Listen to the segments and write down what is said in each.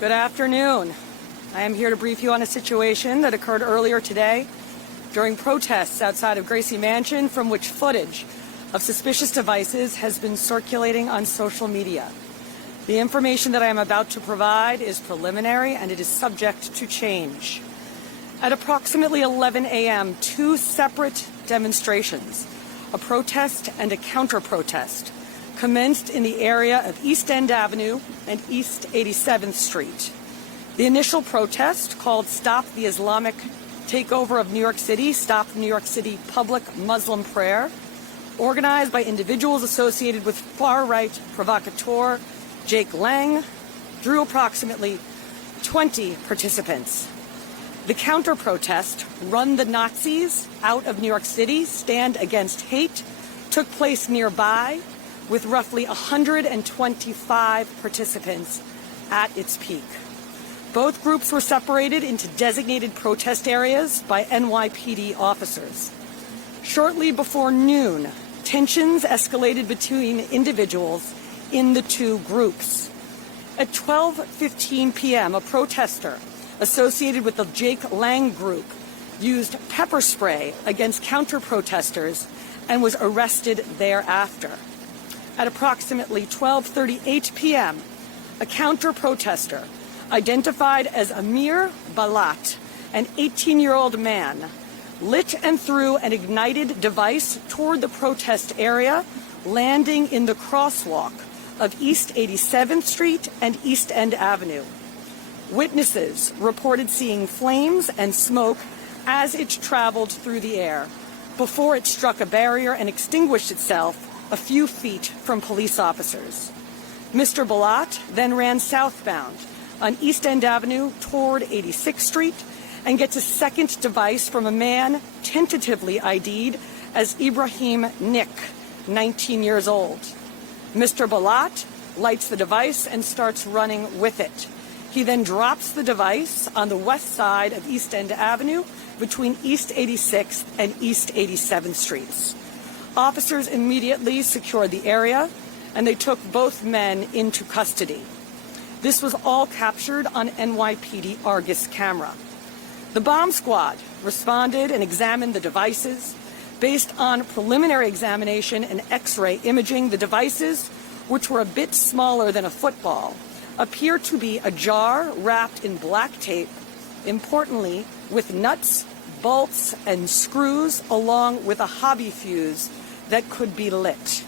Good afternoon. I am here to brief you on a situation that occurred earlier today during protests outside of Gracie Mansion, from which footage of suspicious devices has been circulating on social media. The information that I am about to provide is preliminary and it is subject to change. At approximately 11 a.m., two separate demonstrations, a protest and a counter-protest, commenced in the area of East End Avenue and East 87th Street. The initial protest, called Stop the Islamic Takeover of New York City, Stop New York City Public Muslim Prayer, organized by individuals associated with far-right provocateur Jake Lang, drew approximately 20 participants. The counter-protest, Run the Nazis Out of New York City, Stand Against Hate, took place nearby with roughly 125 participants at its peak. Both groups were separated into designated protest areas by NYPD officers. Shortly before noon, tensions escalated between individuals in the two groups. At 12:15 p.m., a protester associated with the Jake Lang group used pepper spray against counter-protesters and was arrested thereafter. At approximately 12:38 p.m., a counter-protester identified as Amir Balat, an 18-year-old man, lit and threw an ignited device toward the protest area, landing in the crosswalk of East 87th Street and East End Avenue. Witnesses reported seeing flames and smoke as it traveled through the air before it struck a barrier and extinguished itself a few feet from police officers. Mr. Balat then ran southbound on East End Avenue toward 86th Street and gets a second device from a man tentatively ID'd as Ibrahim Nick, 19 years old. Mr. Balat lights the device and starts running with it. He then drops the device on the west side of East End Avenue between East 86th and East 87th Streets. Officers immediately secured the area and they took both men into custody. This was all captured on NYPD Argus camera. The bomb squad responded and examined the devices. Based on preliminary examination and X-ray imaging, the devices, which were a bit smaller than a football, appear to be a jar wrapped in black tape, importantly with nuts, bolts, and screws, along with a hobby fuse that could be lit.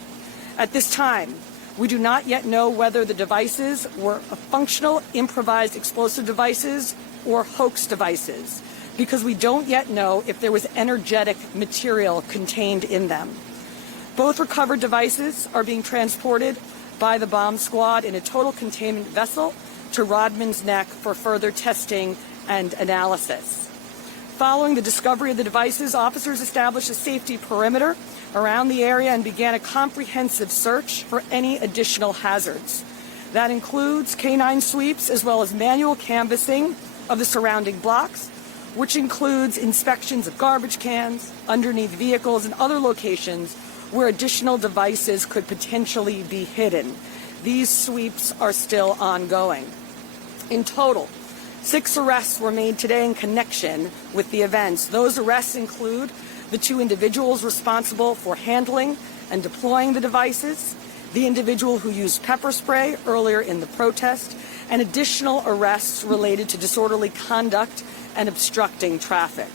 At this time, we do not yet know whether the devices were functional improvised explosive devices or hoax devices, because we don't yet know if there was energetic material contained in them. Both recovered devices are being transported by the bomb squad in a total containment vessel to Rodman's Neck for further testing and analysis. Following the discovery of the devices, officers established a safety perimeter around the area and began a comprehensive search for any additional hazards. That includes canine sweeps as well as manual canvassing of the surrounding blocks, which includes inspections of garbage cans, underneath vehicles, and other locations where additional devices could potentially be hidden. These sweeps are still ongoing. In total, 6 arrests were made today in connection with the events. Those arrests include the 2 individuals responsible for handling and deploying the devices, the individual who used pepper spray earlier in the protest, and additional arrests related to disorderly conduct and obstructing traffic.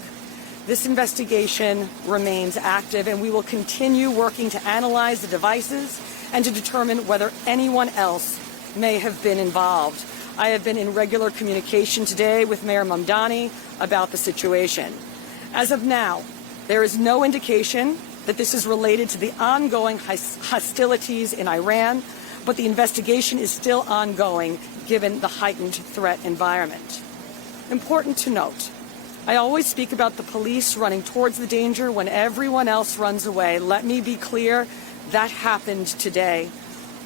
This investigation remains active, and we will continue working to analyze the devices and to determine whether anyone else may have been involved. I have been in regular communication today with Mayor Mamdani about the situation. As of now, there is no indication that this is related to the ongoing hostilities in Iran, but the investigation is still ongoing given the heightened threat environment. Important to note, I always speak about the police running towards the danger when everyone else runs away. Let me be clear, that happened today.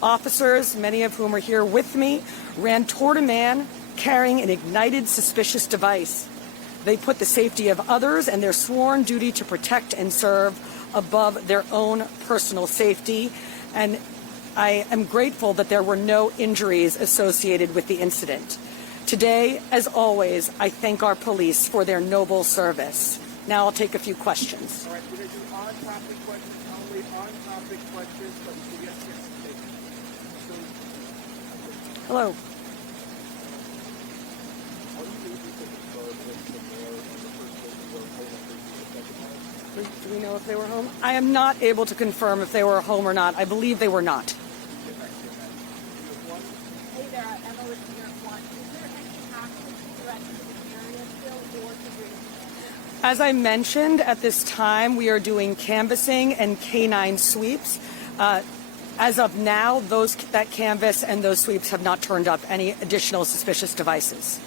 Officers, many of whom are here with me, ran toward a man carrying an ignited suspicious device. They put the safety of others and their sworn duty to protect and serve above their own personal safety. And I am grateful that there were no injuries associated with the incident. Today, as always, I thank our police for their noble service. Now I'll take a few questions. All right, we're going to do on-topic questions, only on-topic questions, but yes. Hello. Do we know if they were home? I am not able to confirm if they were home or not. I believe they were not. Hey there, Emma with New York One. Is there any active threat to the area still or to Gracie Mansion? As I mentioned, at this time, we are doing canvassing and canine sweeps. As of now, that canvass and those sweeps have not turned up any additional suspicious devices.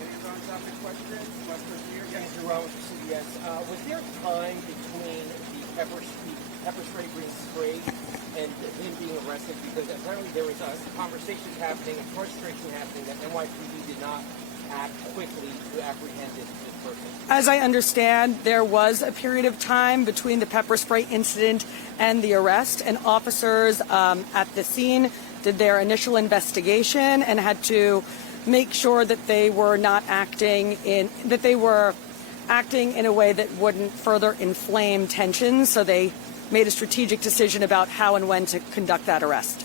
Any other on-topic questions? Last person here. Yes, you're wrong with the CBS. Was there time between the pepper spray being sprayed and him being arrested? Because apparently there was a conversation happening, a frustration happening that NYPD did not act quickly to apprehend this person. As I understand, there was a period of time between the pepper spray incident and the arrest, and officers at the scene did their initial investigation and had to make sure that they were acting in a way that wouldn't further inflame tensions. So they made a strategic decision about how and when to conduct that arrest.